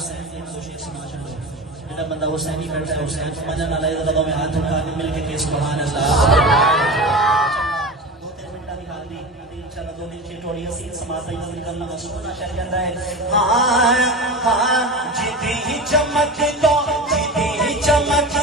हुसैन की खुशी समाज में मेरा बंदा हुसैन ही बैठा है, हुसैन को मजा ना लगे तो कदों में हाथ उठा के मिलके के सुभान अल्लाह। दो तीन मिनट की हाली चलो दो दिन की थोड़ी सी समाज में निकलना मसूद ना शर कहता है हाँ हाँ जिदी चमक तो जिदी चमक